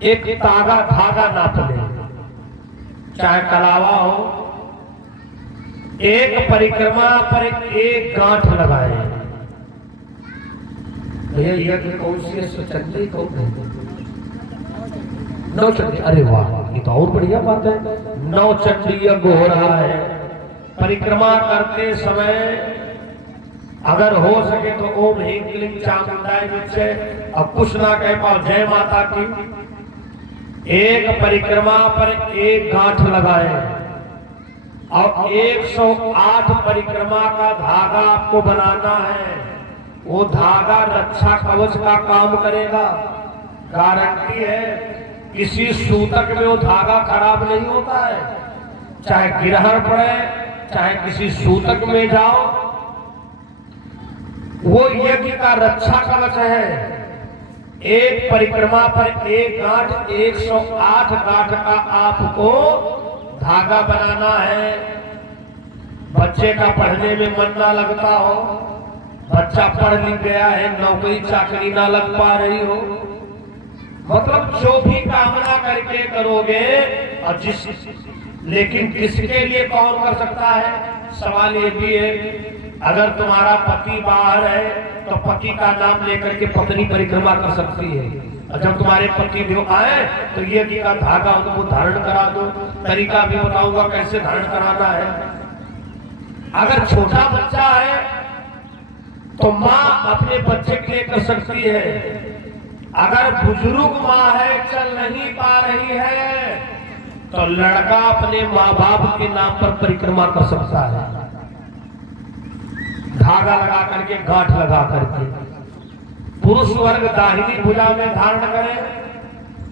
एक तागा धागा नाप ले, चाहे कलावा हो, एक परिक्रमा पर एक गांठ लगाए। भैया यज्ञ कौन सी है? चंडी कौन है? नौ चंडी। अरे वाह, ये तो और बढ़िया बात है। नौ चंडी यज्ञ हो रहा है। परिक्रमा करते समय अगर हो सके तो ओम ह्रीं क्लीं चामुंडाय विद्महे, अब कुछ ना कह पाओ जय माता की। एक परिक्रमा पर एक गांठ लगाए और 108 परिक्रमा का धागा आपको बनाना है। वो धागा रक्षा कवच का काम करेगा, गारंटी है। किसी सूतक में वो धागा खराब नहीं होता है। चाहे गिरहर पड़े, चाहे किसी सूतक में जाओ, वो यज्ञ का रक्षा कवच है। एक परिक्रमा पर एक गांठ, 108 गांठ का आपको धागा बनाना है। बच्चे का पढ़ने में मन ना लगता हो, बच्चा पढ़ लिख गया है, नौकरी चाकरी ना लग पा रही हो, मतलब जो भी कामना करके करोगे और लेकिन किसके लिए कौन कर सकता है? सवाल ये भी है, अगर तुम्हारा पति बाहर है तो पति का नाम लेकर के पत्नी परिक्रमा कर सकती है, और जब तुम्हारे पति देव आए तो यज्ञ का धागा उनको धारण करा दो। तरीका भी बताऊंगा कैसे धारण कराना है। अगर छोटा बच्चा है तो माँ अपने बच्चे के लिए कर सकती है। अगर बुजुर्ग माँ है, चल नहीं पा रही है, तो लड़का अपने माँ बाप के नाम पर परिक्रमा कर सकता है। धागा लगा करके, गांठ लगा करके। पुरुष वर्ग दाहिनी भुजा में धारण करें,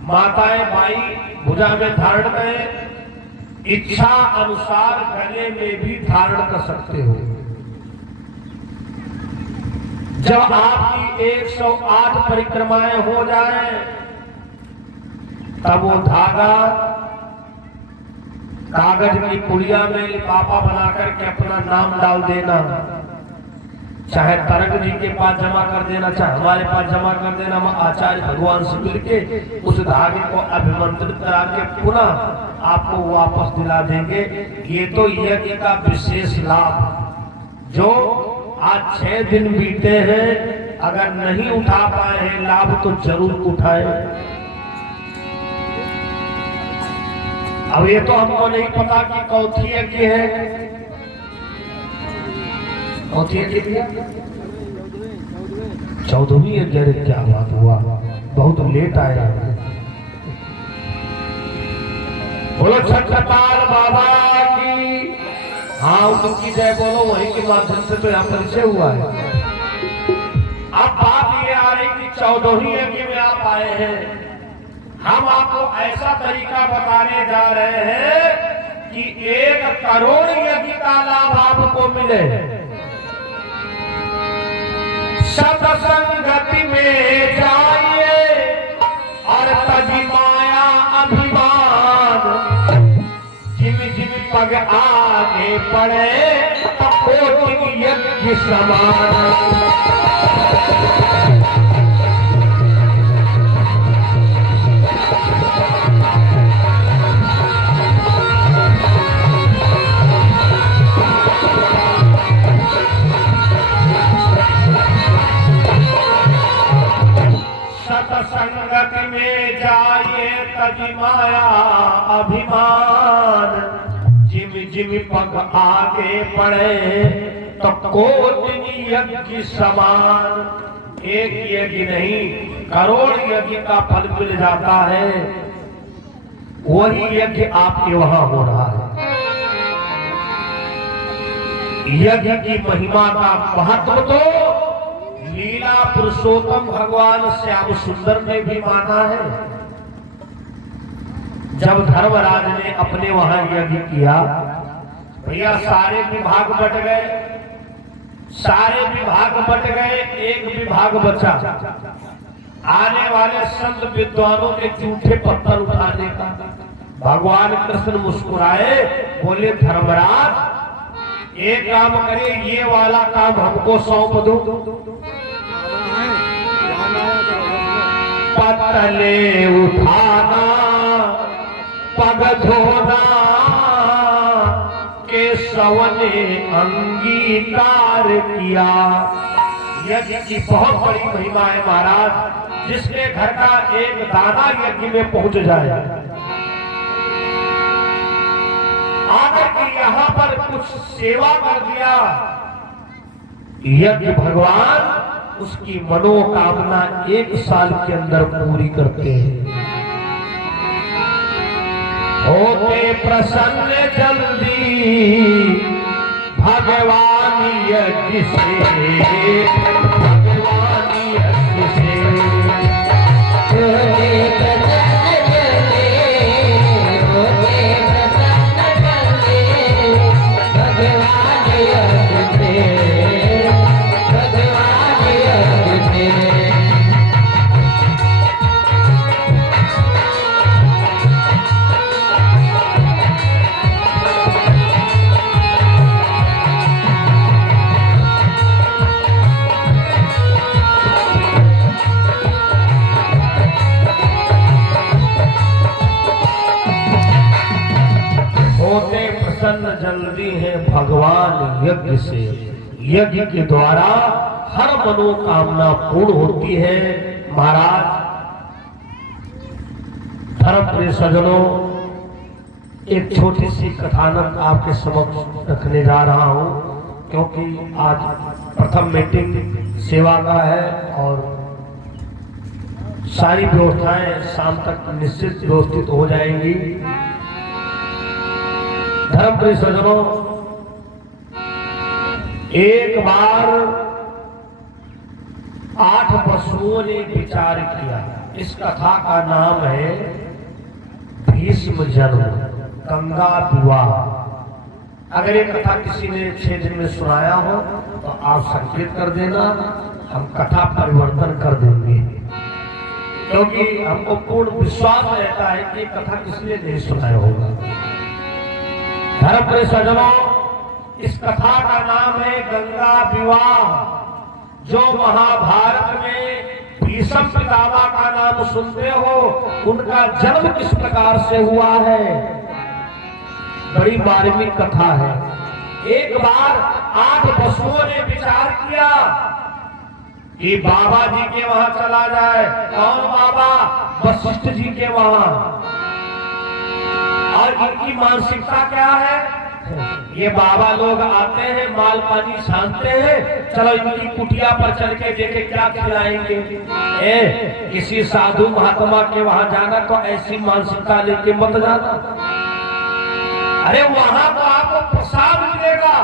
माताएं बाई भुजा में धारण करें। इच्छा अनुसार गले में भी धारण कर सकते हो। जब आपकी 108 परिक्रमाएं हो जाए तब वो धागा कागज की पुड़िया में लिफाफा बना करके अपना नाम डाल देना। चाहे तरक जी के पास जमा कर देना, चाहे हमारे पास जमा कर देना। हम आचार्य भगवान से मिलके उस धागे को अभिमंत्रित करा के पुनः आपको वापस दिला देंगे। ये तो यज्ञ का विशेष लाभ जो आज 6 दिन बीते हैं, अगर नहीं उठा पाए हैं लाभ तो जरूर उठाए। अब ये तो हमको नहीं पता कि कौथी यज्ञ है, कौथी यज्ञ, 14वीं यज्ञ। क्या बात हुआ, बहुत लेट आए। बोलो छत्रपाल बाबा की, हाँ उनकी जय बोलो। वहीं के माध्यम से तो यहाँ परिचय हुआ है। अब बात ये आ रही कि 14वीं यज्ञ में आप आए हैं। हम आपको ऐसा तरीका बताने जा रहे हैं कि 1 करोड़ यज्ञ का लाभ आपको मिले। सत्संगति में जाइए और तजी माया अभिमान, जिम जिम पग आगे पड़े तब कोटि यज्ञ समान। सत्संगति में जाइए तजी माया अभिमान, जिम जिम पग आगे पड़े तो कोटि यज्ञ समान। एक यज्ञ नहीं, करोड़ यज्ञ का फल मिल जाता है। वही यज्ञ आपके वहां हो रहा है। यज्ञ की महिमा का महत्व तो लीला पुरुषोत्तम भगवान श्याम सुंदर ने भी माना है। जब धर्मराज ने अपने वहां यज्ञ किया, भैया सारे विभाग बट गए, सारे विभाग बट गए, एक विभाग बचा। आने वाले संत विद्वानों के जूठे पत्थर उठाने का। भगवान कृष्ण मुस्कुराए, बोले धर्मराज एक काम करे, ये वाला काम हमको सौंप दो। पतले उठा पग धोना केशव ने अंगीकार किया। यज्ञ की बहुत बड़ी महिमा है महाराज। जिसके घर का एक दाना यज्ञ में पहुंच जाए, आकर के यहाँ पर कुछ सेवा कर दिया, यज्ञ भगवान उसकी मनोकामना 1 साल के अंदर पूरी करते हैं। होते प्रसन्न जल्दी भगवान यज्ञ से, भगवान यज्ञ से। होते प्रसन्न जल्दी, होते प्रसन्न जल्दी भगवान यज्ञ से, भगवान यज्ञ से। जल्दी है भगवान यज्ञ से। यज्ञ के द्वारा हर मनोकामना पूर्ण होती है। महाराज, धर्म प्रिय सज्जनों, एक छोटी सी कथानक आपके समक्ष रखने जा रहा हूं, क्योंकि आज प्रथम मीटिंग सेवा का है और सारी व्यवस्थाएं शाम तक निश्चित व्यवस्थित हो जाएंगी। धर्म प्रिय सज्जनों, एक बार 8 पशुओं ने विचार किया। इस कथा का नाम है भीष्म जन्म गंगा विवाह। अगर ये कथा किसी ने 6 दिन में सुनाया हो तो आप संकेत कर देना, हम कथा परिवर्तन कर देंगे, क्योंकि हमको पूर्ण विश्वास रहता है कि कथा किसी ने नहीं सुनाया होगा। धर्म प्रिय सज्जनों, इस कथा का नाम है गंगा विवाह। जो महाभारत में भीष्म पितामह का नाम सुनते हो, उनका जन्म किस प्रकार से हुआ है, बड़ी मार्मिक कथा है। एक बार 8 पशुओं ने विचार किया कि बाबा जी के वहां चला जाए। कौन बाबा? वशिष्ठ जी के वहां। और इनकी मानसिकता क्या है? ये बाबा लोग आते हैं, माल पानी छानते हैं, चलो इनकी कुटिया पर चल के देखे क्या खिलाएंगे। किसी साधु महात्मा के वहां जाना तो ऐसी मानसिकता लेके मत जाना। अरे वहां तो आपको प्रसाद मिलेगा,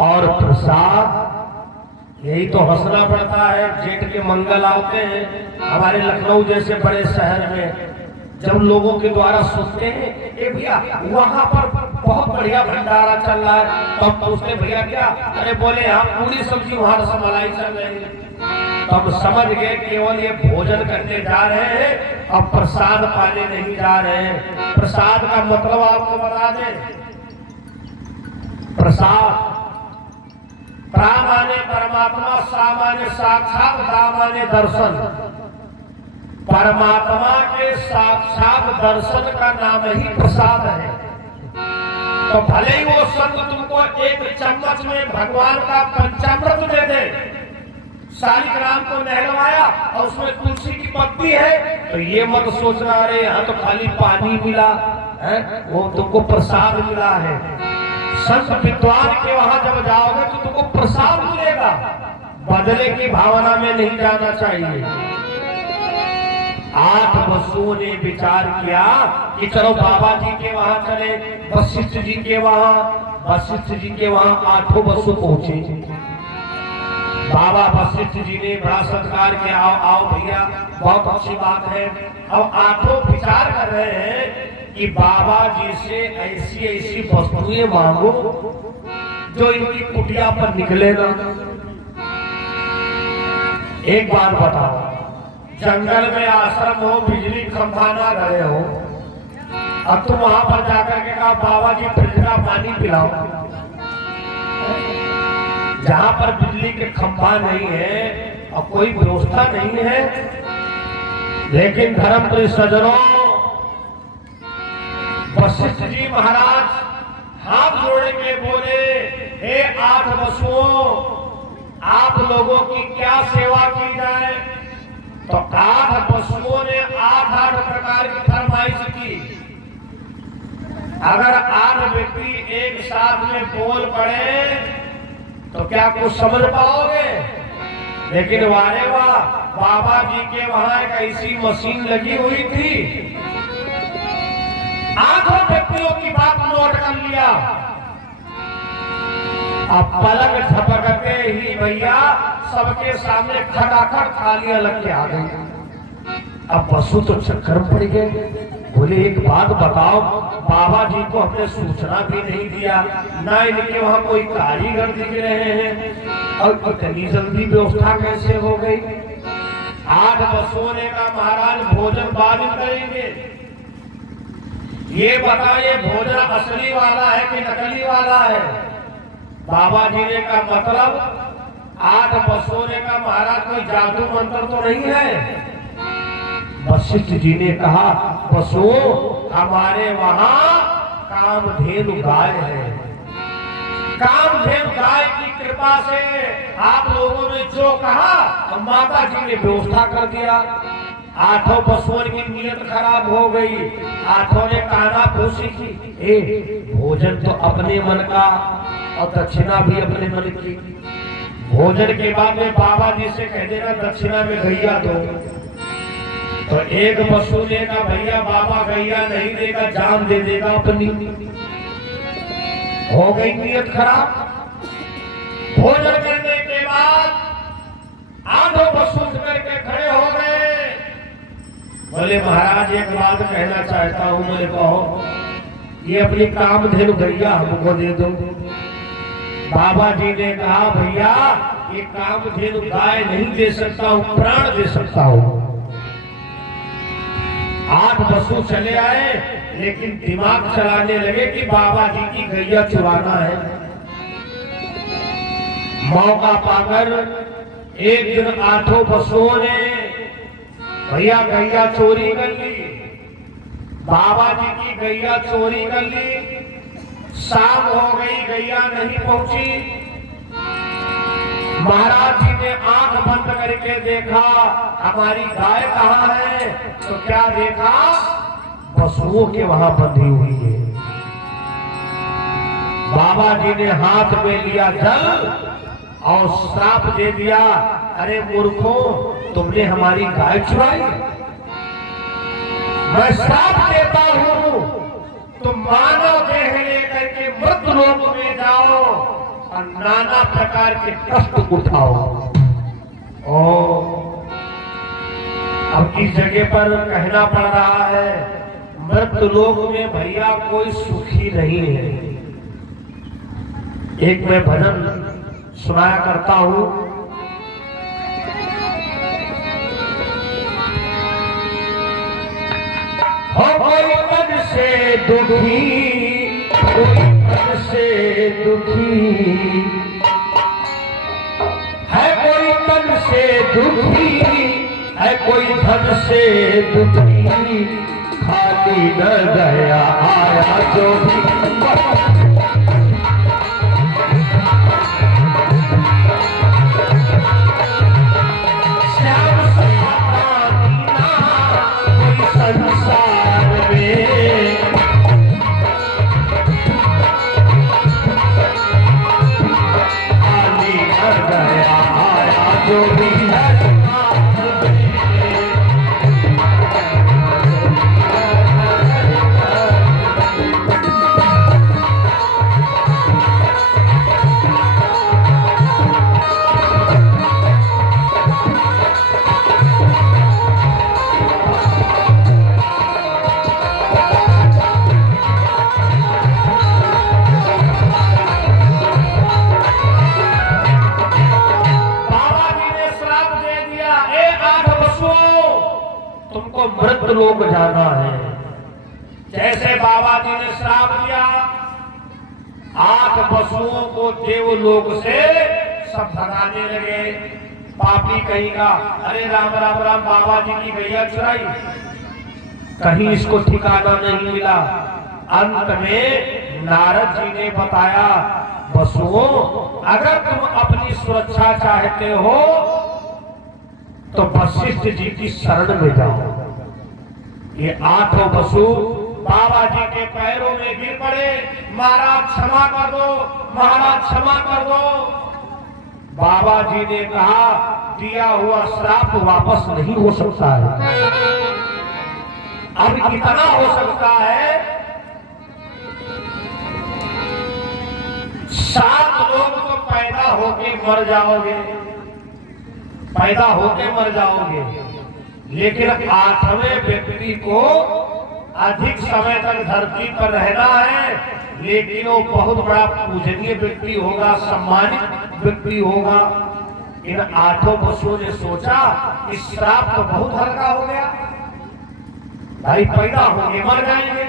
और प्रसाद यही तो हंसना पड़ता है। जेठ के मंगल आते हैं हमारे लखनऊ जैसे बड़े शहर में, जब लोगों के द्वारा सुनते हैं ए भैया वहां पर बहुत बढ़िया भंडारा चल रहा है, तब तो उसने भैया क्या अरे बोले यहाँ पूरी सब्जी वहां रसमलाई चल रही है। तब समझ गए केवल ये भोजन करने जा रहे हैं, अब प्रसाद पाने नहीं जा रहे हैं। प्रसाद का मतलब आपको बता दें, प्रसाद प्रा माने परमात्मा, सा माने साक्षात, दा माने दर्शन। परमात्मा के साक्षात दर्शन का नाम ही प्रसाद है। तो भले ही वो संत तुमको एक चम्मच में भगवान का पंचामृत दे दे, शालिग्राम को नहलवाया और उसमें तुलसी की पत्ती है, तो ये मत सोचना अरे यहाँ तो खाली पानी मिला है, वो तुमको प्रसाद मिला है। संत विद्वान के वहां जब जाओगे तो तुमको प्रसाद मिलेगा, बदले की भावना में नहीं जाना चाहिए। 8 पशुओं ने विचार किया कि चलो बाबा जी के वहां चले, वशिष्ठ जी के वहां। वशिष्ठ जी के वहां 8 पशु पहुंचे। बाबा वशिष्ठ जी ने बड़ा सत्कार किया, आओ आओ भैया, बहुत अच्छी बात है। अब 8 विचार कर रहे हैं कि बाबा जी से ऐसी ऐसी वस्तुएं मांगो जो इनकी कुटिया पर निकले ना। एक बार बताओ, जंगल में आश्रम हो, बिजली खंभा ना गए हो, अब तुम वहां पर जाकर के कहा बाबा जी फ्रिज का पानी पिलाओ। जहां पर बिजली के खंभा नहीं है और कोई व्यवस्था नहीं है, लेकिन धर्म प्रिय सज्जनों वशिष्ठ जी महाराज हाथ जोड़ के बोले, हे 8 वसुओं, आप लोगों की क्या सेवा की जाए? तो 8 वसुओं ने 8 प्रकार की फरमाइश की। अगर 8 व्यक्ति एक साथ में बोल पड़े तो क्या कुछ समझ पाओगे? लेकिन वारे वाह, बाबा जी के वहां एक ऐसी मशीन लगी हुई थी, 8 व्यक्तियों की बात नोट कर लिया। अब पलक झपकते ही भैया सबके सामने खटाखट थालियां लग के आ गई। अब वसु तो चक्कर में पड़ गए, बोले एक बात बताओ, बाबा जी को हमने सूचना भी नहीं दिया, ना इनके वहां कोई कारीगर दिख रहे हैं, और इतनी जल्दी व्यवस्था कैसे हो गई? 8 वसुओं ने कहा, महाराज भोजन बाद में करेंगे, ये बताइए भोजन असली वाला है कि नकली वाला है? बाबा जी ने कहा मतलब? 8 वसुओं ने कहा, महाराज कोई जादू मंत्र तो नहीं है? वशिष्ठ जी ने कहा, वसुओं, हमारे वहां कामधेनु गाय है, कामधेनु गाय की कृपा से आप लोगों ने जो कहा माता जी ने व्यवस्था कर दिया। 8 वसुओं की नीयत खराब हो गई, 8 ने कानाफूसी की, भोजन तो अपने मन का और दक्षिणा भी अपने मन की। भोजन के बाद में बाबा जी से कह देना दक्षिणा में गैया दो। तो एक वसु ने कहा, भैया बाबा गैया नहीं देगा, जान दे देगा अपनी। हो गई नीयत खराब। भोजन करने के बाद 8 वसु करके खड़े हो गए, बोले महाराज एक बात कहना चाहता हूं। बोले कहो। ये अपनी कामधेनु गैया हमको दे दो। बाबा जी ने कहा, भैया ये कामधेनु गाय नहीं दे सकता हूं, प्राण दे सकता हूं। 8 वसु चले आए, लेकिन दिमाग चलाने लगे कि बाबा जी की गैया चुराना है। मौका पाकर एक दिन 8 वसुओं ने भैया गैया चोरी कर ली, बाबा जी की गैया चोरी कर ली। शाम हो गई, गैया नहीं पहुंची। महाराज जी ने आंख बंद करके देखा हमारी गाय कहाँ है, तो क्या देखा? वसुओं के वहां बंधी हुई है। बाबा जी ने हाथ में लिया जल और श्राप दे दिया, अरे मूर्खों, तुमने हमारी गाय चुराई। मैं श्राप देता हूं, तुम मानव देह लेकर के मृत लोक में जाओ और नाना प्रकार के कष्ट उठाओ। अब इस जगह पर कहना पड़ रहा है, मृत लोक में भैया कोई सुखी नहीं है। एक मैं भजन सुनाया करता हूं। हो कोई मन से दुखी, कोई मन से दुखी है, कोई मन से दुखी है, कोई धन से दुखी, खाली न गया आया जो भी। मृत लोक जाना है। जैसे बाबा जी ने श्राप दिया, 8 वसुओं को देवलोक से सब भगाने लगे। पापी कहेगा, अरे राम राम राम, बाबा जी की गैया चुराई, कहीं इसको ठिकाना नहीं मिला। अंत में नारद जी ने बताया, वसुओं, अगर तुम अपनी सुरक्षा चाहते हो तो वशिष्ठ जी की शरण में जाओ। ये 8 वसु बाबा जी के पैरों में गिर पड़े, महाराज क्षमा कर दो, महाराज क्षमा कर दो। बाबा जी ने कहा, दिया हुआ श्राप वापस नहीं हो सकता है। अब कितना हो सकता है, 7 लोग तो पैदा होके मर जाओगे, पैदा होके मर जाओगे, लेकिन 8वें व्यक्ति को अधिक समय तक धरती पर रहना है, लेकिन वो बहुत बड़ा पूजनीय व्यक्ति होगा, सम्मानित व्यक्ति होगा। इन 8 वसुओं ने सोचा इस श्राप तो बहुत हल्का हो गया, भाई पैदा होंगे मर जाएंगे,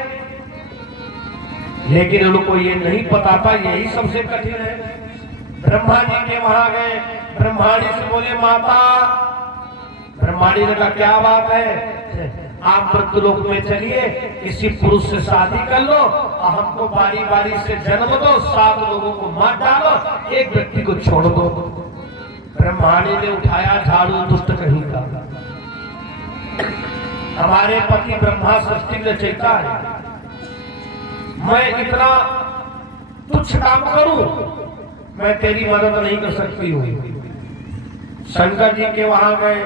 लेकिन उनको ये नहीं पता था यही सबसे कठिन है। ब्रह्मा जी के वहां गए, ब्रह्माणी से बोले, माता। ब्रह्माणी ने कहा, क्या बात है, आप मृत्युलोक में चलिए, किसी पुरुष से शादी कर लो और हमको बारी बारी से जन्म दो, 7 लोगों को मार डालो, एक व्यक्ति को छोड़ दो। ब्रह्माणी ने उठाया झाड़ू, दुष्ट कहीं का, हमारे पति ब्रह्मा सृष्टि रचयिता है, मैं इतना तुच्छ काम करूं, मैं तेरी मदद नहीं कर सकती हूं। शंकर जी के वहां गए,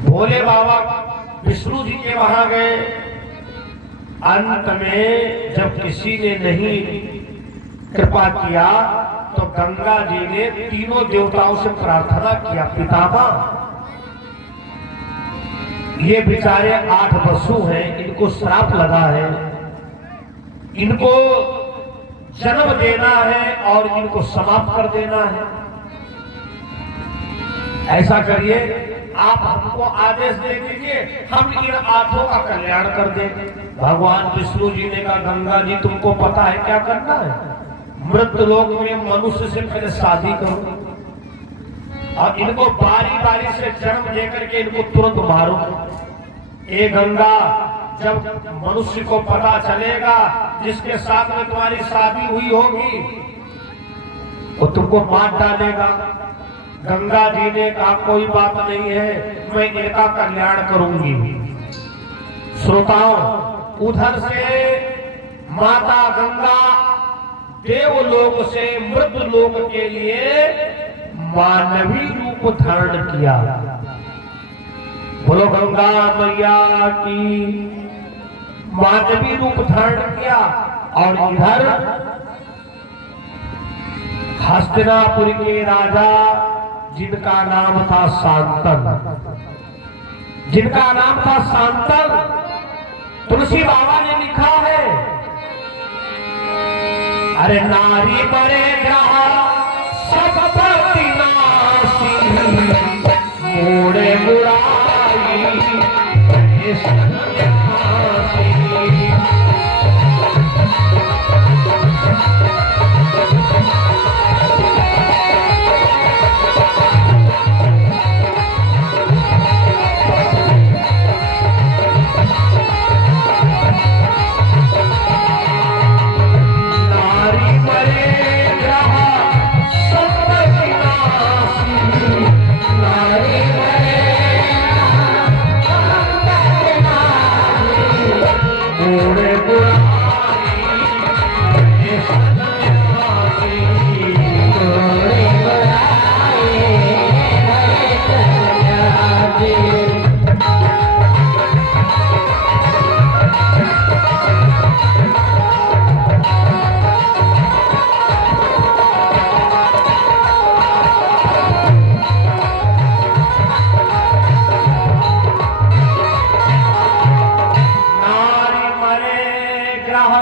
भोले बाबा विष्णु जी के वहां गए। अंत में जब किसी ने नहीं कृपा किया तो गंगा जी ने तीनों देवताओं से प्रार्थना किया, पितामह, ये बेचारे 8 वसु हैं, इनको श्राप लगा है, इनको जन्म देना है और इनको समाप्त कर देना है। ऐसा करिए, आप हमको आदेश दे दीजिए, हम इन 8 का कल्याण कर देंगे। भगवान विष्णु जी ने कहा, गंगा जी तुमको पता है क्या करना है, मृत्यु लोक में मनुष्य से पहले शादी करो और इनको बारी बारी से जन्म देकर के इनको तुरंत मारो। ए गंगा, जब मनुष्य को पता चलेगा जिसके साथ में तुम्हारी शादी हुई होगी वो तुमको मार डालेगा। गंगा जी ने कहा, कोई बात नहीं है, मैं इनका कल्याण करूंगी। श्रोताओं, उधर से माता गंगा देवलोक से मृत्यु लोक के लिए मानवी रूप धारण किया। बोलो गंगा मैया की, मानवी रूप धारण किया। और इधर हस्तिनापुर के राजा, जिनका नाम था शांतन, जिनका नाम था शांतन, तुलसी बाबा ने लिखा है, अरे नारी मरे ग्रह सब प्रतिनाशी, मोड़े मुरारी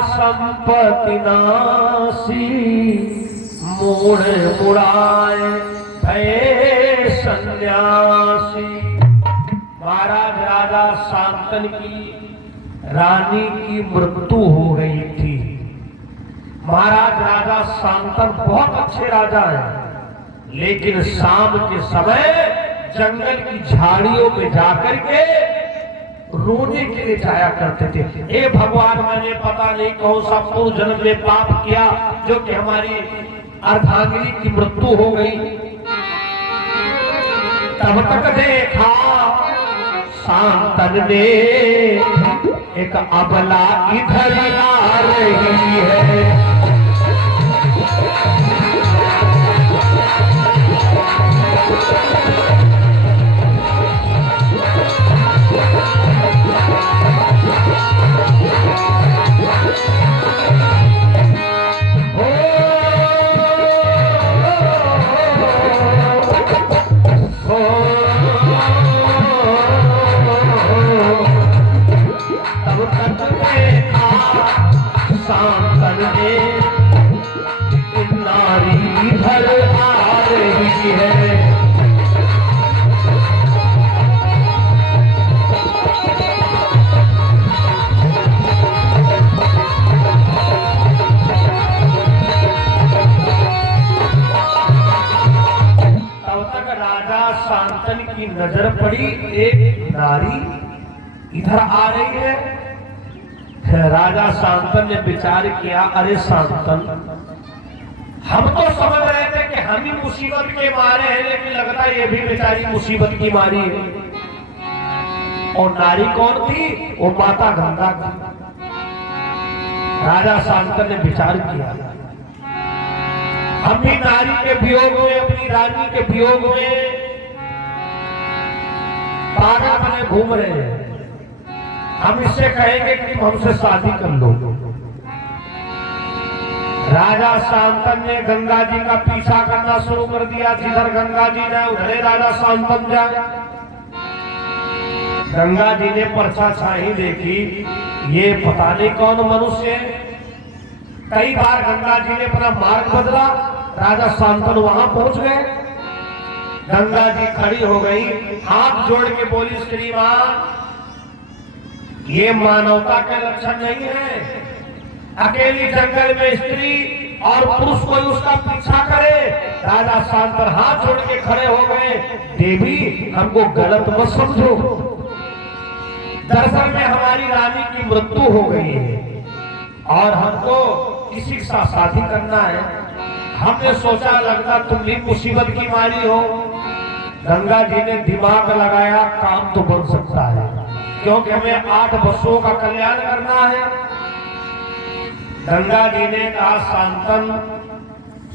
संपत्ति नासी, मोड़ मुड़ाए भय सन्यासी। महाराज राजा शांतन की रानी की मृत्यु हो गई थी। महाराज राजा शांतन बहुत अच्छे राजा हैं, लेकिन शाम के समय जंगल की झाड़ियों में जाकर के रोने के लिए जाया करते थे। हे भगवान, मैंने पता नहीं कौन सा पूर्व जन्म में पाप किया जो कि हमारी अर्धांगिनी की मृत्यु हो गई। तब तक देखा सांतन ने एक अबला इधर आ रही है। सांतन की नजर पड़ी, एक नारी इधर आ रही है। राजा सांतन ने विचार किया, अरे सांतन, हम तो समझ रहे थे कि हम ही मुसीबत के मारे हैं, लेकिन लगता है ये भी बेचारी मुसीबत की मारी है। और नारी कौन थी? वो माता गंगा थी। राजा सांतन ने विचार किया, हम भी नारी के वियोग में, अपनी रानी के वियोग में पागल बने घूम रहे हैं। हम इससे कहेंगे कि तुम हमसे शादी कर लो। राजा सांतन ने गंगा जी का पीछा करना शुरू कर दिया। जिधर गंगा जी जाए उधर राजा सांतन जाए। गंगा जी ने परछा छाई देखी, ये पता नहीं कौन मनुष्य है। कई बार गंगा जी ने अपना मार्ग बदला, राजा सांतन वहां पहुंच गए। गंगा जी खड़ी हो गई, हाथ जोड़ के बोली, श्रीमान, ये मानवता के लक्षण नहीं है। अकेली जंगल में स्त्री और पुरुष कोई उसका पीछा करे। राजा सांतन हाथ जोड़ के खड़े हो गए, देवी हमको गलत मत समझो, दरअसल में हमारी रानी की मृत्यु हो गई है और हमको किसी के साथ शादी करना है। हमने सोचा लगता तुम भी मुसीबत की मारी हो। गंगा जी ने दिमाग लगाया, काम तो बन सकता है, क्योंकि हमें 8 वर्षों का कल्याण करना है। गंगा जी ने कहा, सांतन,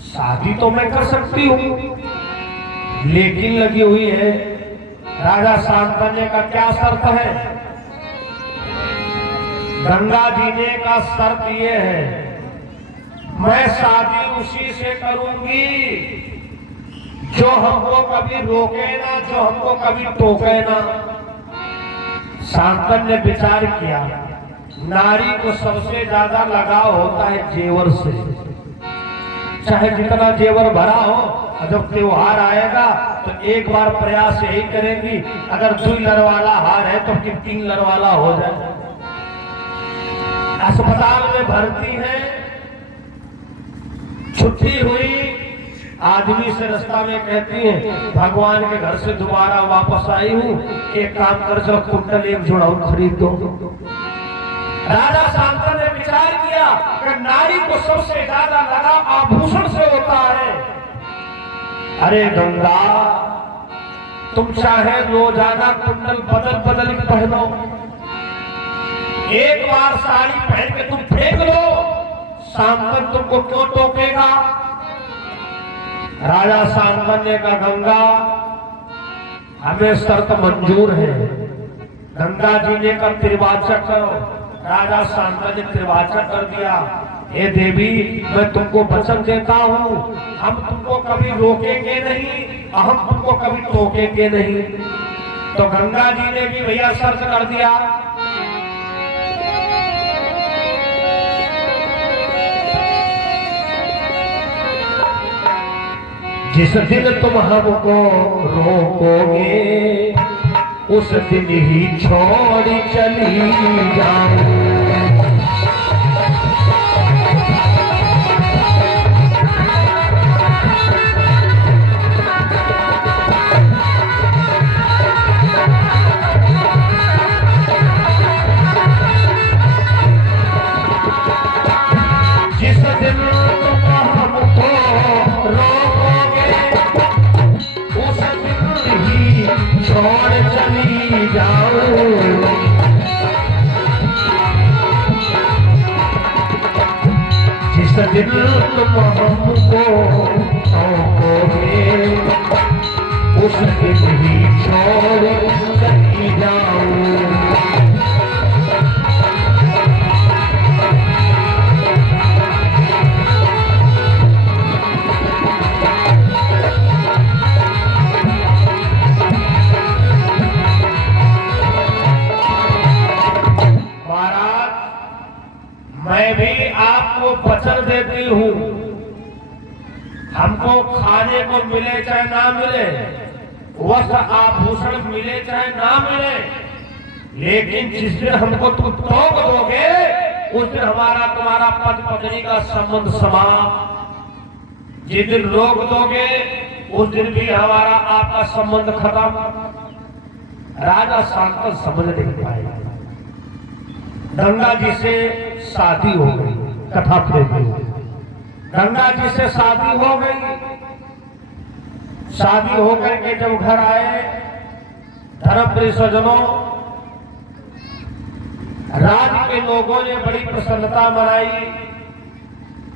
शादी तो मैं कर सकती हूँ, लेकिन लगी हुई है। राजा सांतन ने कहा, क्या शर्त है? गंगा जी ने कहा, शर्त ये है, मैं शादी उसी से करूंगी जो हमको कभी रोके ना, जो हमको कभी टोके ना। सांतन ने विचार किया, नारी को सबसे ज्यादा लगाव होता है जेवर से। चाहे जितना जेवर भरा हो, जब त्योहार आएगा तो एक बार प्रयास यही करेंगी, अगर 2 लड़वाला हार है तो फिर 3 लड़वाला हो जाए। अस्पताल में भर्ती है, छुट्टी हुई, आदमी से रास्ता में कहती है, भगवान के घर से दोबारा वापस आई हूँ, एक काम कर, चलो कुंडल एक जोड़ा खरीद दो। राजा सांतन ने विचार किया कि नारी को सबसे ज्यादा लगा आभूषण से होता है। अरे गंगा, तुम चाहे रोजाना कुंडल बदल बदल के पहनो, एक बार साड़ी पहन के तुम फेंक लो, सांतन तुमको क्यों टोकेगा? राजा सांतन ने कहा, गंगा, हमें शर्त मंजूर है। गंगा जी ने कहा, त्रिवाचक करो। राजा सांतन ने त्रिवाचक कर दिया, हे देवी, मैं तुमको वचन देता हूँ, हम तुमको कभी रोकेंगे नहीं, हम तुमको कभी टोकेंगे नहीं। तो गंगा जी ने भी भैया शर्त कर दिया। जिस दिन तुम हमको रोकोगे, उस दिन ही छोड़ चली जाऊं। कटी जाऊं। जिस दिन तुम हमको सौंपोगे उस दिन ही छोड़ कटी जाऊं। मैं भी आपको वचन देती हूं, हमको खाने को मिले चाहे ना मिले, वस्त्र आभूषण मिले चाहे ना मिले, लेकिन जिस दिन हमको तुम टोक दोगे उस दिन हमारा तुम्हारा पति पत्नी का संबंध समाप्त। जिस दिन रोक दोगे उस दिन भी हमारा आपका संबंध खत्म। राजा शांतन समझ नहीं पाए। गंगा जी से शादी हो गई, कथा प्रेमी। गंगा जी से शादी हो गई। शादी होकर के जब घर आए धर्मप्रिय सज्जनों, राज के लोगों ने बड़ी प्रसन्नता मनाई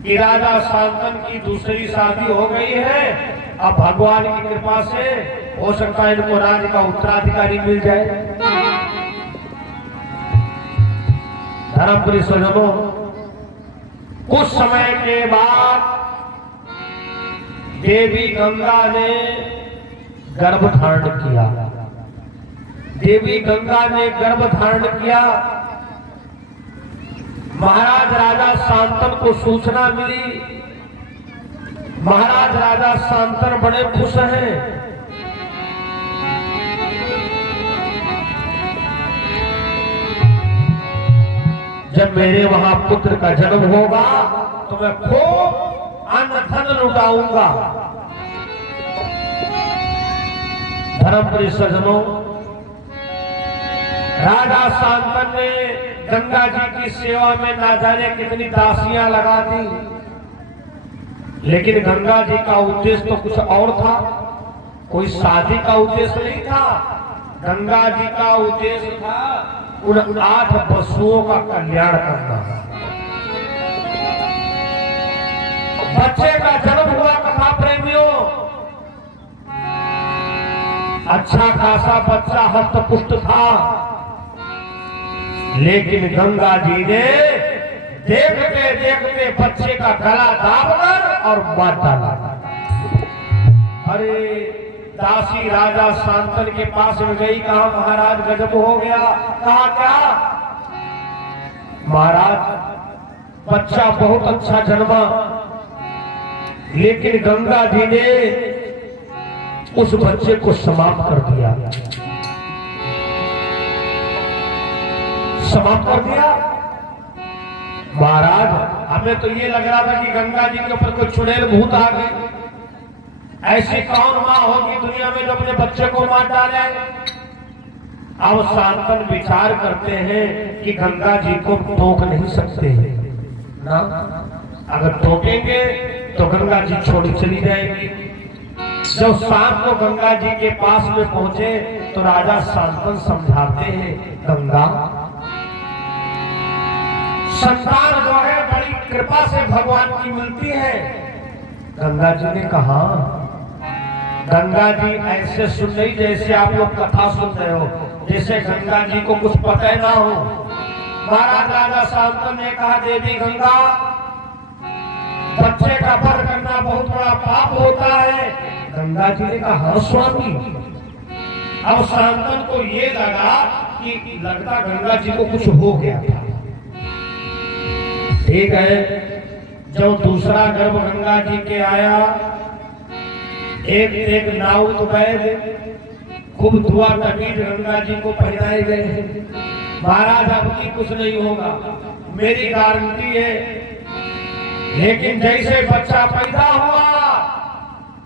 कि राजा शांतन की दूसरी शादी हो गई है। अब भगवान की कृपा से हो सकता है इनको राज्य का उत्तराधिकारी मिल जाए। धर्मप्रिय सज्जनों, कुछ समय के बाद देवी गंगा ने गर्भ धारण किया। देवी गंगा ने गर्भ धारण किया। महाराज राजा शांतन को सूचना मिली। महाराज राजा शांतन बड़े खुश हैं। जब मेरे वहां पुत्र का जन्म होगा तो मैं खूब अन्न धन लुटाऊंगा। धर्मप्रिय सज्जनों, राजा शांतन ने गंगा जी की सेवा में ना जाने कितनी दासियां लगा दी, लेकिन गंगा जी का उद्देश्य तो कुछ और था। कोई शादी का उद्देश्य नहीं था। गंगा जी का उद्देश्य था उन 8 पशुओं का कल्याण करना। बच्चे का जन्म हुआ कथा प्रेमियों। अच्छा खासा बच्चा हष्ट-पुष्ट था, लेकिन गंगा जी ने देखते देखते बच्चे का गला दाबकर और मार डाला। अरे दासी राजा शांतन के पास में गई, कहा महाराज गजब हो गया। कहा क्या? महाराज बच्चा बहुत अच्छा जन्मा, लेकिन गंगा जी ने उस बच्चे को समाप्त कर दिया। समाप्त कर दिया। महाराज हमें तो ये लग रहा था कि गंगा जी के ऊपर कोई चुड़ैल भूत आ गई। ऐसी कौन मां होगी दुनिया में जो अपने बच्चे को मार डाले? अब शांतन विचार करते हैं कि गंगा जी को टोक नहीं सकते ना, अगर टोकेंगे तो गंगा जी छोड़ी चली जाएगी। जब शाम को गंगा जी के पास में पहुंचे तो राजा शांतन समझाते हैं, गंगा संतान जो है बड़ी कृपा से भगवान की मिलती है। गंगा जी ने कहा, गंगा जी ऐसे सुन रही जैसे आप लोग कथा सुन रहे हो, जैसे गंगा जी को कुछ पता ही ना हो। महाराज राजा शांतन ने कहा, देवी गंगा, बच्चे का वध करना बहुत बड़ा पाप होता है। गंगा जी ने कहा, हाँ स्वामी। अब शांतन को ये लगा कि लगता गंगा जी को कुछ हो गया था। ठीक है, जब दूसरा गर्भ गंगा जी के आया, एक नाउत वैद्य खूब दुआ तबीज गंगा जी को पहनाए गए। महाराज अब की कुछ नहीं होगा, मेरी गारंटी है। लेकिन जैसे बच्चा पैदा हुआ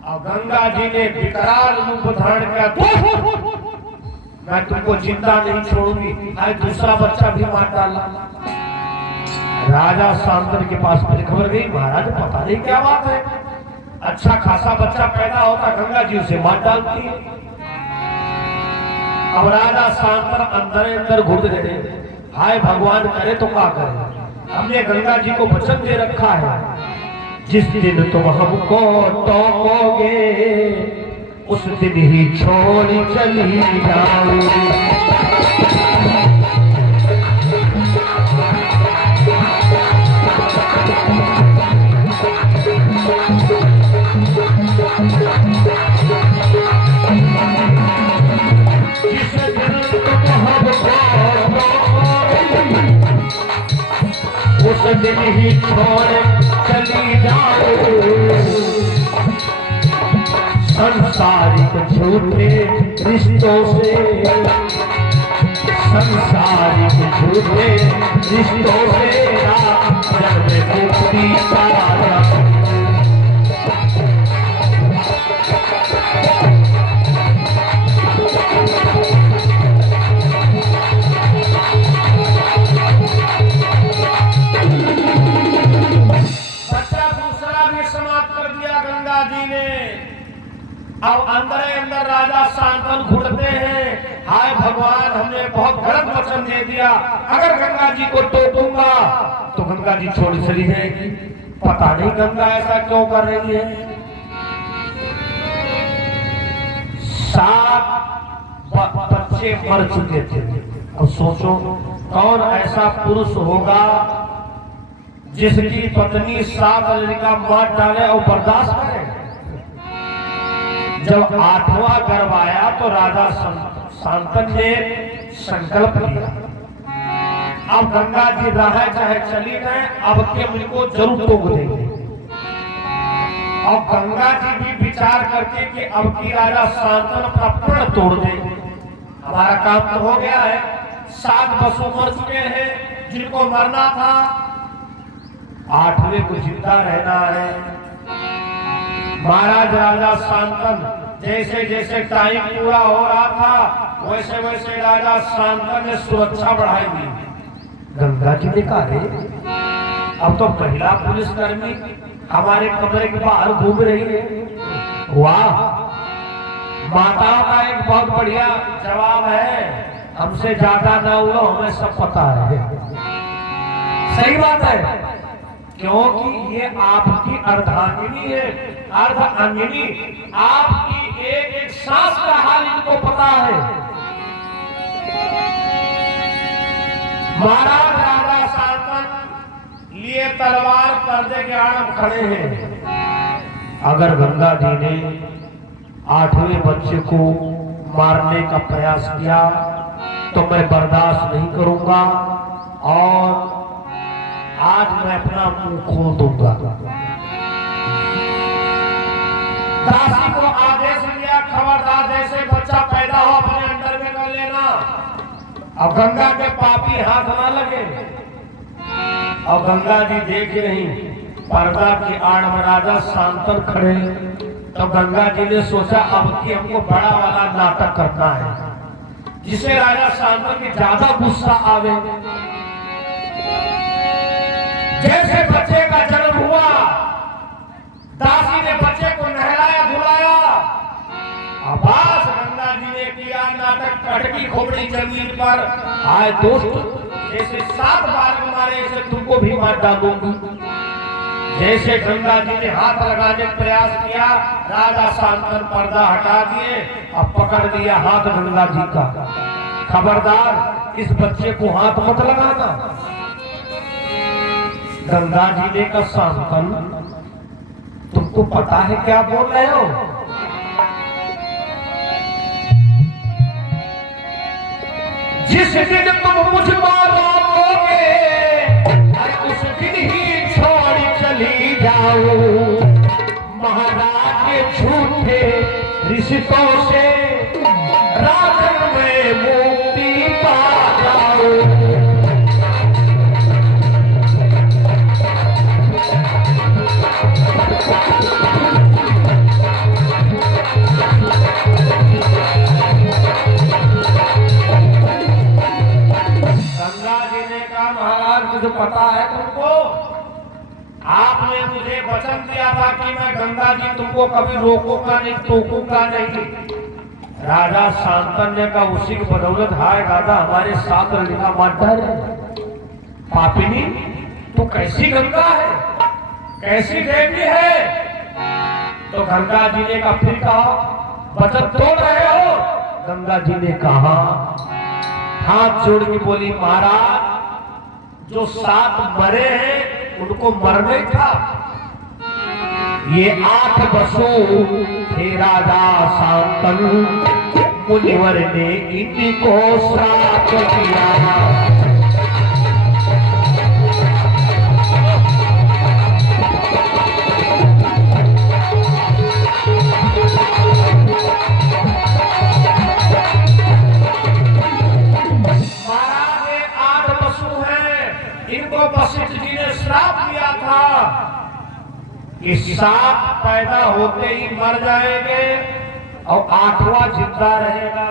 और गंगा जी ने विकराल रूप धारण किया, तो मैं तुमको जिंदा नहीं छोड़ूंगी, आज दूसरा बच्चा भी मार डाला। राजा शांतन के पास मेरी खबर गई, महाराज पता नहीं क्या बात है, अच्छा खासा बच्चा पैदा होता, गंगा जी उसे मार डालती। अब राजा सांकर अंदर अंदर घुट गए, हाय भगवान करे तो क्या करे। हमने गंगा जी को वचन दे रखा है, जिस दिन तुम हमको टोकोगे उस दिन ही छोड़ चली जाओ। उस दिन ही छोड़ चली जाओ। संसारिक झूठे रिश्तों से, संसारिक झूठे रिश्तों से जब मुक्ति पाया। अब अंदर अंदर राजा शांतनु घुटते हैं, हाय भगवान हमने बहुत गलत वचन दे दिया, अगर गंगा जी को टोकूंगा तो गंगा जी छोड़ चली जाएगी। पता नहीं गंगा ऐसा क्यों कर रही है। 7 बच्चे मर चुके थे। अब सोचो कौन ऐसा पुरुष होगा जिसकी पत्नी 7 लड़का मार डाले और बर्दाश्त करे। जब 8वां गर्भ आया तो राजा शांतनु ने संकल्प लिया, अब गंगा जी रहे चाहे चली गए, अब के मुझको जरूर टोक देंगे। और गंगा जी भी विचार करके कि अब की राजा शांतनु अपना प्रण तोड़ देंगे, हमारा काम तो हो गया है। 7 पशु मर चुके हैं जिनको मरना था, 8वें को जिंदा रहना है। महाराज राजा शांतनु जैसे जैसे टाइम पूरा हो रहा था वैसे वैसे राजा शांतनु ने सुरक्षा बढ़ाई दी। गंगा जी ने कहा अब तो महिला पुलिसकर्मी हमारे कमरे के बाहर घूम रही है। वाह, माताओं का एक बहुत बढ़िया जवाब है, हमसे ज्यादा ना उड़ो, हमें सब पता है। सही बात है, क्योंकि ये आपकी अर्धांगिनी है, अर्धांगिनी आपकी एक एक सांस का हाल इनको पता है। महाराज राजा शांतनु लिए तलवार पर्दे के आड़ खड़े हैं। अगर गंगा जी ने 8वें बच्चे को मारने का प्रयास किया तो मैं बर्दाश्त नहीं करूंगा और आज मैं अपना मुंह खोल दूंगा। दासी को आदेश दिया, खबरदार जैसे बच्चा पैदा हो अपने अंदर में कर लेना। अब गंगा के पापी हाथ ना लगे। और गंगा जी देख रही, पर्दा की आड़ में राजा शांतनु खड़े। तो गंगा जी ने सोचा अब कि हमको बड़ा वाला नाटक करना है जिसे राजा शांतनु की ज्यादा गुस्सा आवे। जैसे बच्चे का जन्म हुआ, दासी ने बच्चे को नहलाया धुलाया। आवाज गंगा जी ने किया नाटक, कटकी खोपड़ी जमीन पर, आए दोस्त जैसे 7 बार मारे ऐसे तुमको भी मार डालूंगी। जैसे गंगा जी ने हाथ लगाने का प्रयास किया, राजा शांतनु पर्दा हटा दिए और पकड़ लिया हाथ गंगा जी का। खबरदार इस बच्चे को हाथ मत लगाना। गंगा जी ने कहा शांतनु तुमको पता है क्या बोल रहे हो? जिस दिन तुम मुझ मारोगे उस दिन ही छोड़ चली जाओ। महाराज के झूठे रिश्तों से राज में मुक्ति पा जाओ। मुझे पता है तुमको, आपने मुझे वचन दिया था कि मैं गंगा जी तुमको कभी रोकूंगा नहीं, टोकूंगा नहीं। राजा शांतनु का उसी की बदौलत हाय दादा हमारे साथ लिखा मास्टर पापिनी तू कैसी गंगा है, कैसी देवी है। तो गंगा जी ने कहा फिर कहा वचन तोड़ रहे हो। गंगा जी ने कहा हाथ जोड़ के बोली महाराज जो 7 मरे हैं उनको मरना ही था। ये 8 बसु थे राजा शांतनु मुनिवर ने इनको श्राप दिया। इनको वशिष्ठ जी ने श्राप दिया था कि 7 पैदा होते ही मर जाएंगे और 8वां जिंदा रहेगा।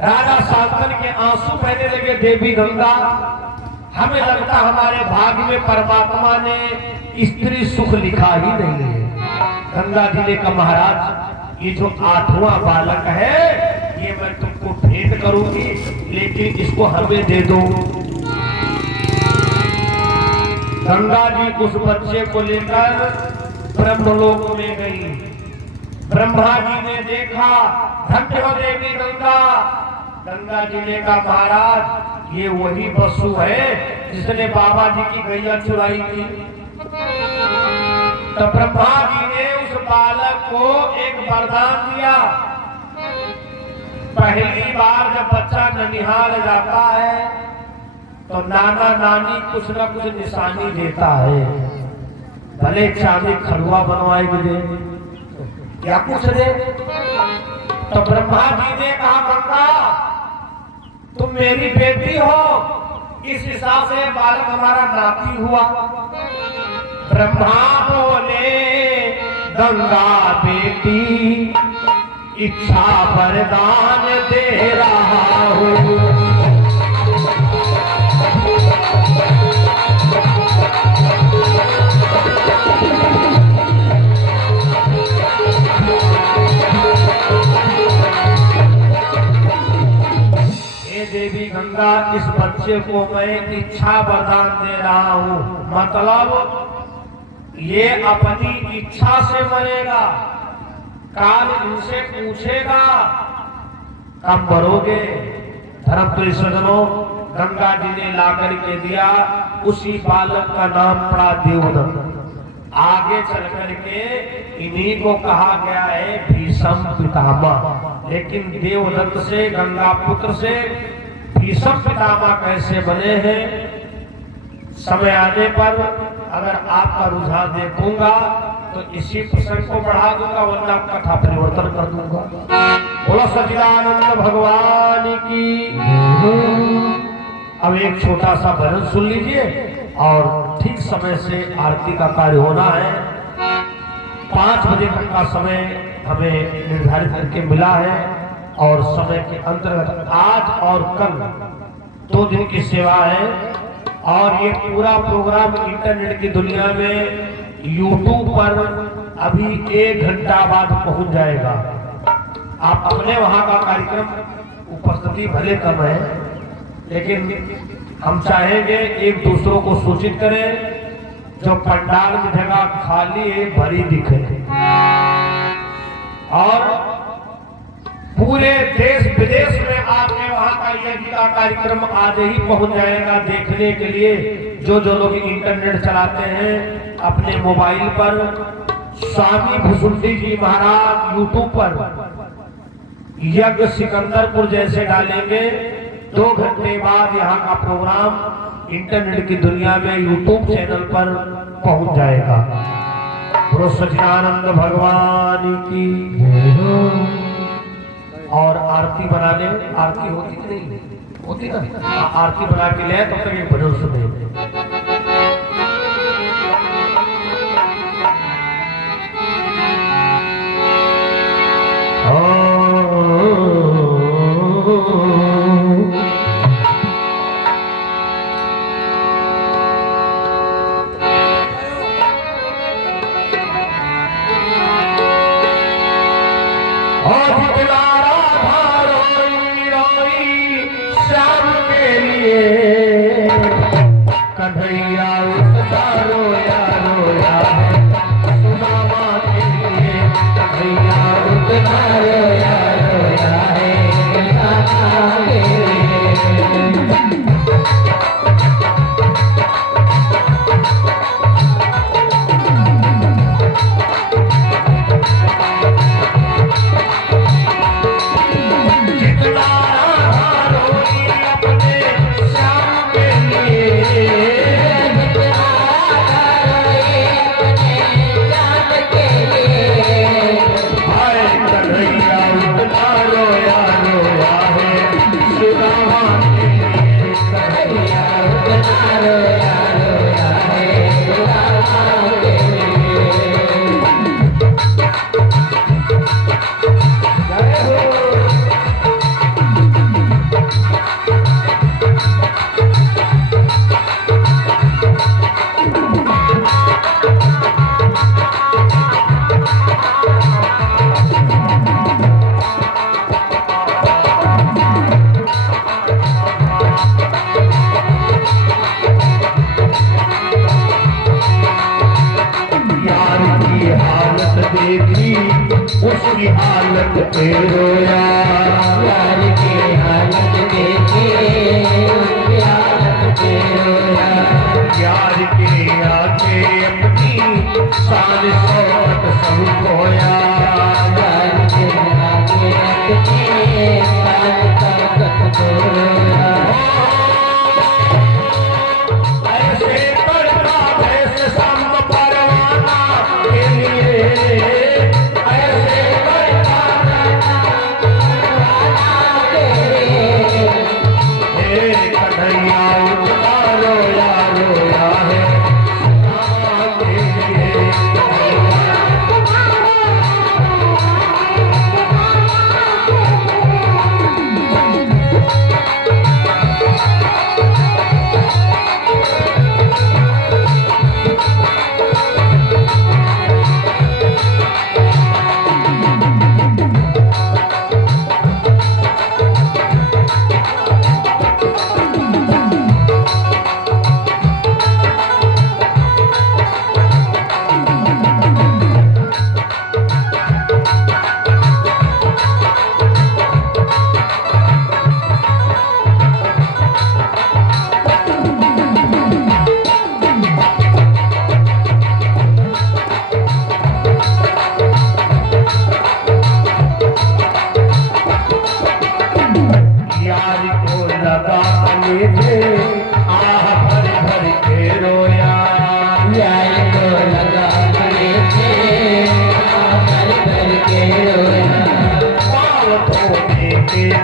राजा शांतनु के आंसू बहने लगे। देवी गंगा हमें लगता हमारे भाग्य में परमात्मा ने स्त्री सुख लिखा ही नहीं है। गंगा जी ने कहा महाराज ये जो 8वां बालक है ये मैं तुमको भेंट करूंगी लेकिन इसको हमें दे दो। गंगा जी उस बच्चे को लेकर ब्रह्मलोक में गई। ब्रह्मा जी ने देखा धन्य हो देवी गंगा। गंगा जी ने कहा महाराज ये वही बसु है जिसने बाबा जी की गैया चुराई थी। तो ब्रह्मा जी ने उस बालक को एक वरदान दिया। पहली बार जब बच्चा ननिहाल जाता है तो नाना नानी कुछ ना कुछ निशानी देता है, भले चांदी खड़ुआ बनवाए दे क्या कुछ दे। तो ब्रह्मा जी ने कहा गंगा तुम मेरी बेटी हो, इस हिसाब से बालक हमारा नाती हुआ। ब्रह्मा बोले गंगा बेटी इच्छा वरदान दे रहा हूँ। देवी गंगा इस बच्चे को मैं इच्छा वरदान दे रहा हूँ, मतलब ये अपनी इच्छा से मरेगा। काल इनसे पूछेगा कब मरोगे। धर्म परिषदों गंगा जी ने ला करके दिया। उसी बालक का नाम पड़ा देवदत्त। आगे चल करके इन्हीं को कहा गया है भीषम पितामह। लेकिन देवदत्त से गंगा पुत्र से भीषम पितामह कैसे बने हैं समय आने पर अगर आपका रुझान देखूंगा तो इसी प्रसंग को बढ़ा दूंगा वरना कथा परिवर्तन कर दूंगा। बोलो सच्चिदानंद भगवान की। अब एक छोटा सा भजन सुन लीजिए और ठीक समय से आरती का कार्य होना है। 5 बजे तक का समय हमें निर्धारित करके मिला है और समय के अंतर्गत आज और कल 2 दिन की सेवा है। और ये पूरा प्रोग्राम इंटरनेट की दुनिया में YouTube पर अभी 1 घंटा बाद पहुंच जाएगा। आप अपने वहां का कार्यक्रम उपस्थिति भले कम है लेकिन हम चाहेंगे एक दूसरों को सूचित करें जो पंडाल की जगह खाली है भरी दिखे। और पूरे देश विदेश में आपके वहां का यज्ञ का कार्यक्रम आज ही पहुंच जाएगा देखने के लिए। जो लोग इंटरनेट चलाते हैं अपने मोबाइल पर स्वामी भुसुंडी जी महाराज यूट्यूब पर यज्ञ सिकंदरपुर जैसे डालेंगे 2 घंटे बाद यहाँ का प्रोग्राम इंटरनेट की दुनिया में यूट्यूब चैनल पर पहुंच जाएगा। बोलो सच्चिदानंद भगवान की। और आरती बनाने आरती होती कि नहीं होती ना, आरती बना के ले तब तक एक भजन सुने। Oh कन्हैया उतना रोया रोया है सुदामा के लिए, कन्हैया उतना रोया रोया है सुदामा के लिए। देखी उसकी हालत पे रोया, यार की हालत देखी उसकी हालत पे रोया, यार की आंखें अपनी सारी शौकत सब खोया, यार की आंखें अपनी सारी शौकत खोया। ऐसे करता ऐसे संग परवाना के लिए, ऐसे करता कन्हैया उतना रोया रोया है सुदामा के लिए।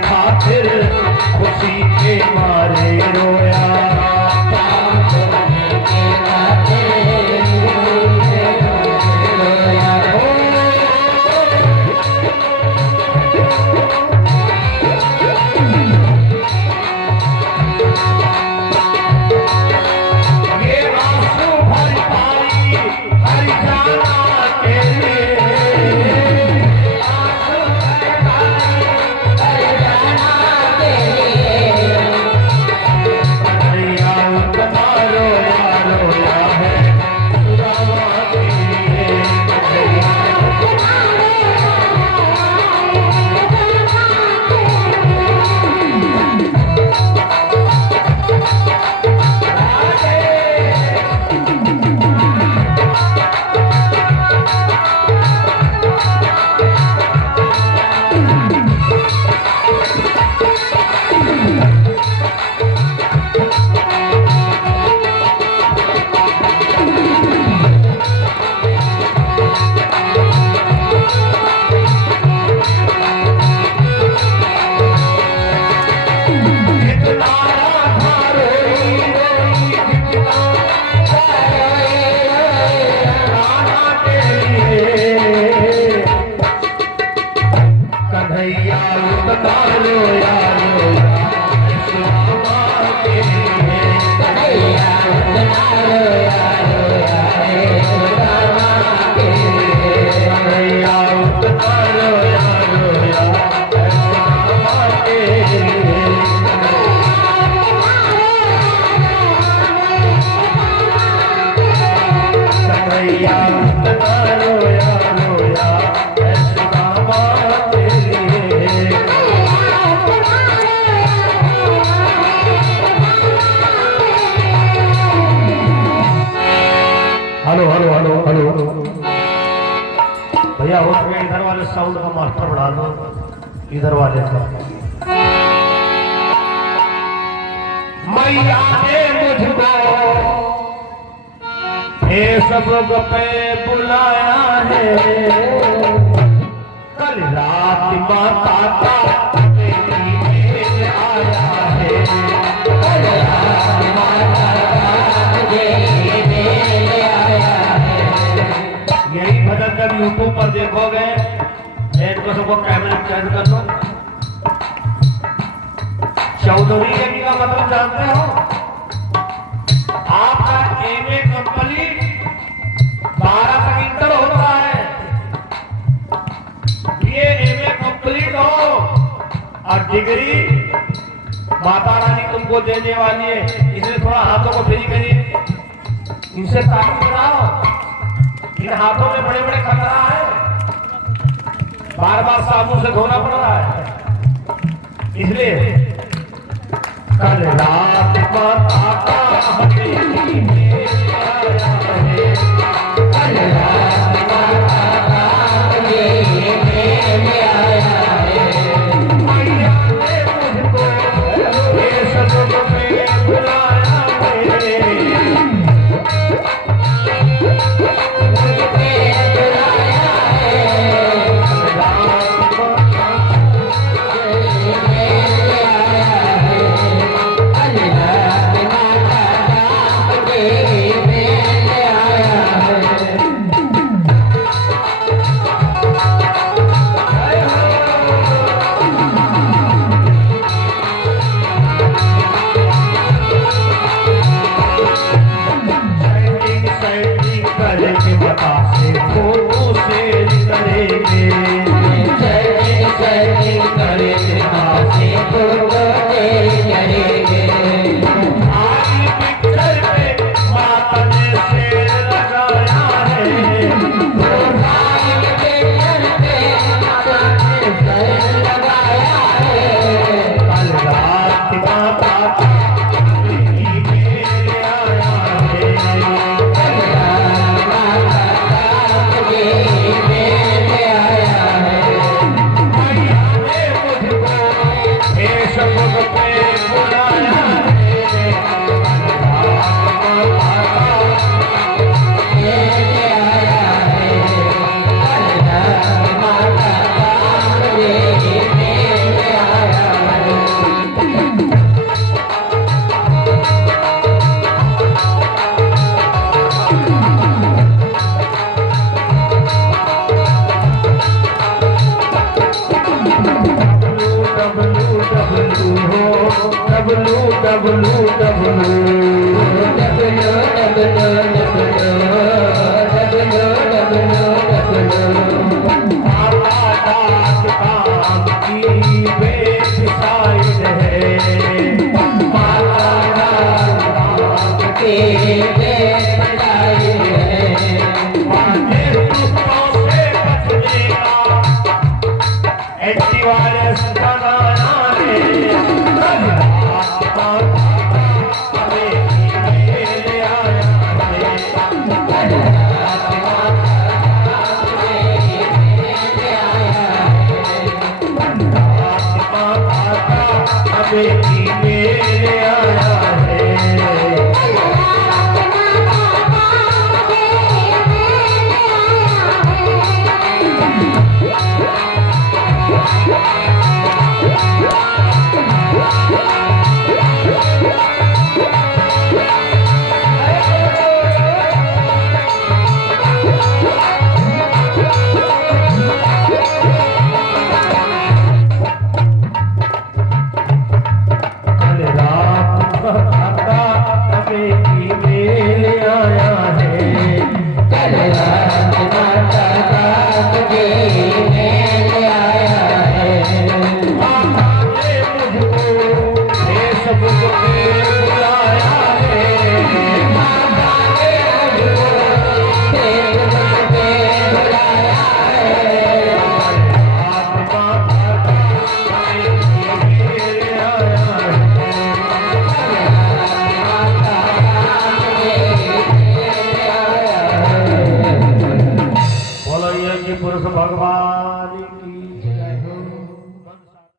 खातिर खुशी के मारे रोया, ये आंसू भर पाई हर जाना के लिए, कन्हैया उतना रोया रोया सुदामा के लिए, कन्हैया उतना रोया रोया सुदामा के लिए, कन्हैया उतना रोया रोया सुदामा के लिए। भैया हो गए इधर वाले साउंड का मास्टर बढ़ा लो, इधर वाले का। मैया ने मुझको फेसबुक पे बुलाया है, कल रात माता का आया है, कल रात माता का यही भजन जब यूट्यूब पर देखोगे, इनको सबको कैमरे कैद कर लो। चौधरी यज्ञ का मतलब जानते हो? आपका एमए कंप्लीट 12 तक इंटर होता है, ये एमए कंप्लीट हो और डिग्री माता रानी तुमको देने वाली है, इसलिए थोड़ा हाथों को फ्री करिए, इनसे तारीफ कराओ। इन हाथों में बड़े बड़े खतरा है, बार बार साबुन से धोना पड़ रहा है, इसलिए कल रात माता का हमें आया है, कल रात माता का हमें आया है, मैया ने मुझको ये सब में बुलाया है, मेरे